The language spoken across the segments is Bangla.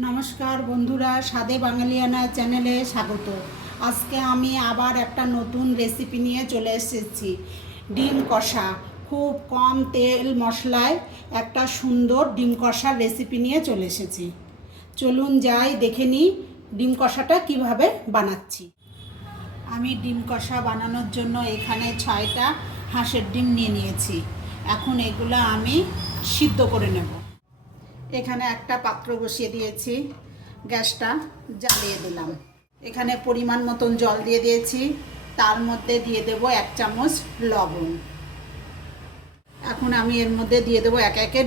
নমস্কার বন্ধুরা, স্বাদে বাঙালিয়ানা চ্যানেলে স্বাগত। আজকে আমি আবার একটা নতুন রেসিপি নিয়ে চলে এসেছি। ডিম কষা, খুব কম তেল মশলায় একটা সুন্দর ডিম কষার রেসিপি নিয়ে চলে এসেছি। চলুন যাই দেখে নিই ডিম কষাটা কিভাবে বানাচ্ছি। আমি ডিম কষা বানানোর জন্য এখানে 6টা হাঁসের ডিম নিয়ে নিয়েছি। এখন এগুলো আমি সিদ্ধ করে নেব। এখানে একটা পাত্র বসিয়ে দিয়েছি, গ্যাসটা জ্বালিয়ে দিলাম। এখানে পরিমাণ মতন জল দিয়ে দিয়েছি, তার মধ্যে দিয়ে দেব 1 চামচ লবণ। এখন আমি এর মধ্যে দিয়ে দেব একে একে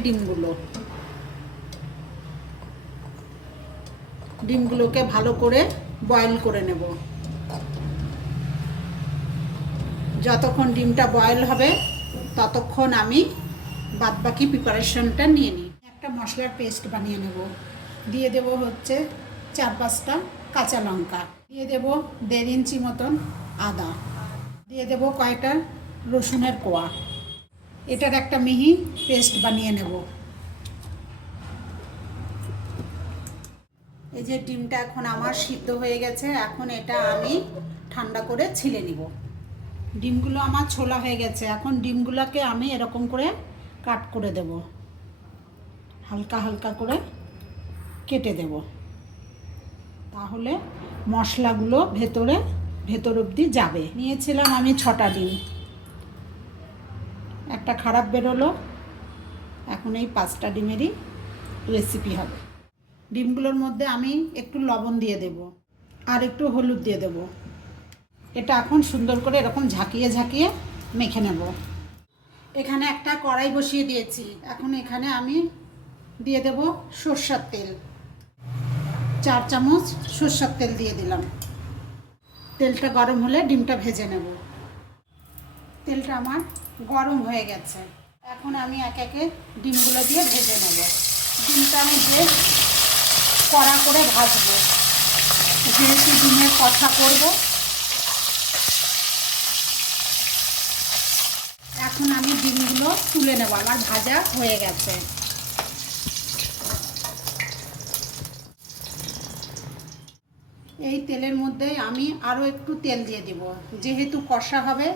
ডিমগুলোকে ভালো করে বয়েল করে নেব। যতক্ষণ ডিমটা বয়েল হবে ততক্ষণ আমি বাদবাকি প্রিপারেশনটা নিয়ে নিই। একটা মশলার পেস্ট বানিয়ে নেব। দিয়ে দেব হচ্ছে 4-5টা কাঁচা লঙ্কা, দিয়ে দেব 1.5 ইঞ্চি মতন আদা, দিয়ে দেব কয়েকটা রসুনের কোয়া। এটার একটা মিহি পেস্ট বানিয়ে নেব। এই যে ডিমটা এখন আমার সিদ্ধ হয়ে গেছে, এখন এটা আমি ঠান্ডা করে ছিলে নিব। ডিমগুলো আমার ছোলা হয়ে গেছে, এখন ডিমগুলোকে আমি এরকম করে কাট করে দেব, হালকা হালকা করে কেটে দেব, তাহলে মশলাগুলো ভেতর অবধি যাবে। নিয়েছিলাম আমি 6টা ডিম, একটা খারাপ বেরোলো। এখন এই 5টা ডিমেরই রেসিপি হবে। ডিমগুলোর মধ্যে আমি একটু লবণ দিয়ে দেব আর একটু হলুদ দিয়ে দেব। এটা এখন সুন্দর করে এরকম ঝাঁকিয়ে ঝাঁকিয়ে মেখে নেব। এখানে একটা কড়াই বসিয়ে দিয়েছি, এখন এখানে আমি দিয়ে দেব সরষের তেল। 4 চামচ সরষের তেল দিয়ে দিলাম। তেলটা গরম হলে ডিমটা ভেজে নেব। তেলটা আমার গরম হয়ে গেছে, এখন আমি একে একে ডিমগুলো দিয়ে ভেজে নেব। ডিমটা আমি বেশ কড়া করে ভাজবো, যেহেতু ডিমের কষা করব। এখন আমি ডিমগুলো তুলে নেব, আমার ভাজা হয়ে গেছে। এই তেলের মধ্যে আমি আরও একটু তেল দিয়ে দেব, যেহেতু কষা হবে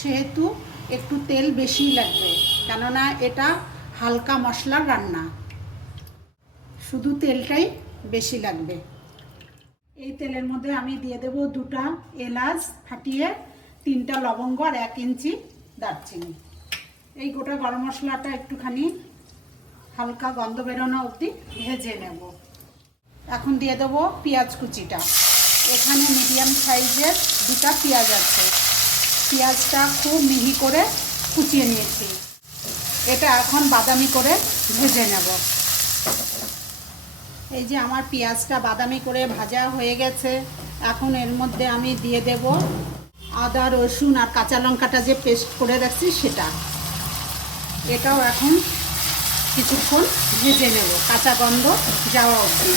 সেহেতু একটু তেল বেশিই লাগবে, কেননা এটা হালকা মশলার রান্না, শুধু তেলটাই বেশি লাগবে। এই তেলের মধ্যে আমি দিয়ে দেব 2টা এলাচ ফাটিয়ে, 3টা লবঙ্গ আর 1 ইঞ্চি দারচিনি। এই গোটা গরম মশলাটা একটুখানি হালকা গন্ধ বেরোনো অবধি ভেজে নেব। এখন দিয়ে দেবো পেঁয়াজ কুচিটা। এখানে মিডিয়াম সাইজের 2টা পেঁয়াজ আছে, পেঁয়াজটা খুব মিহি করে কুচিয়ে নিয়েছি। এটা এখন বাদামি করে ভেজে নেব। এই যে আমার পেঁয়াজটা বাদামি করে ভাজা হয়ে গেছে, এখন এর মধ্যে আমি দিয়ে দেব আদা রসুন আর কাঁচা লঙ্কাটা যে পেস্ট করে রাখছি সেটা। এটাও এখন কিছুক্ষণ ভেজে নেব, কাঁচা গন্ধ যাওয়া অবধি।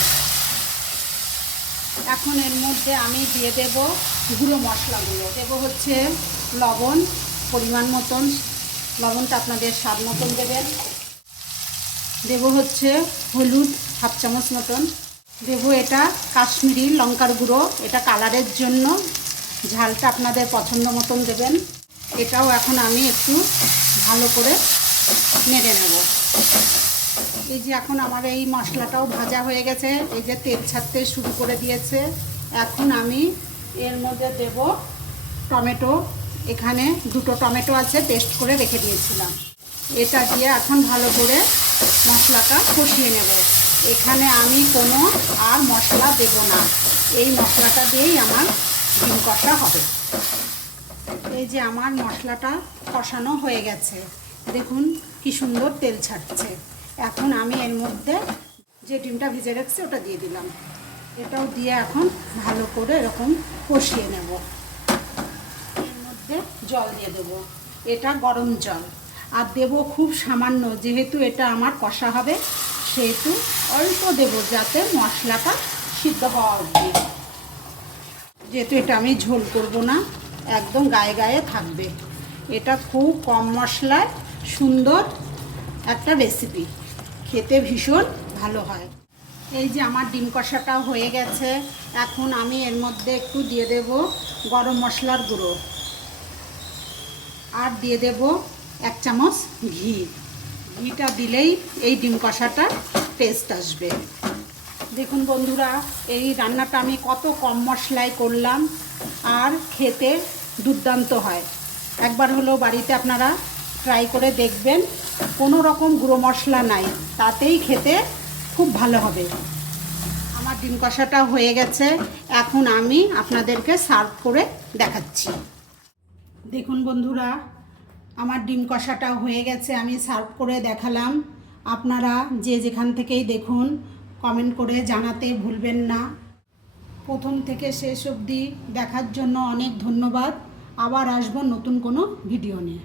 এখন এর মধ্যে আমি দিয়ে দেব গুঁড়ো মশলাগুলো। দেব হচ্ছে লবণ, পরিমাণ মতন, লবণটা আপনাদের স্বাদ মতন দেবেন। দেব হচ্ছে হলুদ 1/2 চামচ মতন। দেব এটা কাশ্মীরি লঙ্কার গুঁড়ো, এটা কালারের জন্য, ঝালটা আপনাদের পছন্দ মতন দেবেন। এটাও এখন আমি একটু ভালো করে নেড়ে নেব। এই যে এখন আমার এই মশলাটাও ভাজা হয়ে গেছে, এই যে তেল ছাড়তে শুরু করে দিয়েছে। এখন আমি এর মধ্যে দেব টমেটো। এখানে 2টো টমেটো আছে, পেস্ট করে রেখে দিয়েছিলাম। এটা দিয়ে এখন ভালো করে মশলাটা কষিয়ে নেব। এখানে আমি কোনো আর মশলা দেব না, এই মশলাটা দিয়েই আমার ডিম কষা হবে। এই যে আমার মশলাটা কষানো হয়ে গেছে, দেখুন কি সুন্দর তেল ছাড়ছে। এখন আমি এর মধ্যে যে ডিমটা ভেজে রাখছি ওটা দিয়ে দিলাম। এটাও দিয়ে এখন ভালো করে এরকম কষিয়ে নেব। এর মধ্যে জল দিয়ে দেব, এটা গরম জল, আর দেব খুব সামান্য, যেহেতু এটা আমার কষা হবে সেহেতু অল্প দেব, যাতে মশলাটা সিদ্ধ হওয়া অবধি। যেহেতু এটা আমি ঝোল করব না, একদম গায়ে গায়ে থাকবে। এটা খুব কম মশলায় সুন্দর একটা রেসিপি, খেতে ভীষণ ভালো হয়। এই যে আমার ডিম কষাটা হয়ে গেছে। এখন আমি এর মধ্যে একটু দিয়ে দেব গরম মশলার গুঁড়ো, আর দিয়ে দেব 1 চামচ ঘি। ঘিটা দিলেই এই ডিম কষাটা টেস্ট আসবে। দেখুন বন্ধুরা, এই রান্নাটা আমি কত কম মশলায় করলাম, আর খেতে দুর্দান্ত হয়। একবার হলেও বাড়িতে আপনারা ট্রাই করে দেখবেন। কোনো রকম গুঁড়ো মশলা নাই, তাতেই খেতে খুব ভালো হবে। আমার ডিম কষাটা হয়ে গেছে, এখন আমি আপনাদেরকে সার্ভ করে দেখাচ্ছি। দেখুন বন্ধুরা, আমার ডিম কষাটা হয়ে গেছে, আমি সার্ভ করে দেখালাম। আপনারা যে যেখান থেকেই দেখুন কমেন্ট করে জানাতে ভুলবেন না। প্রথম থেকে শেষ অবধি দেখার জন্য অনেক ধন্যবাদ। আবার আসবো নতুন কোনো ভিডিও নিয়ে।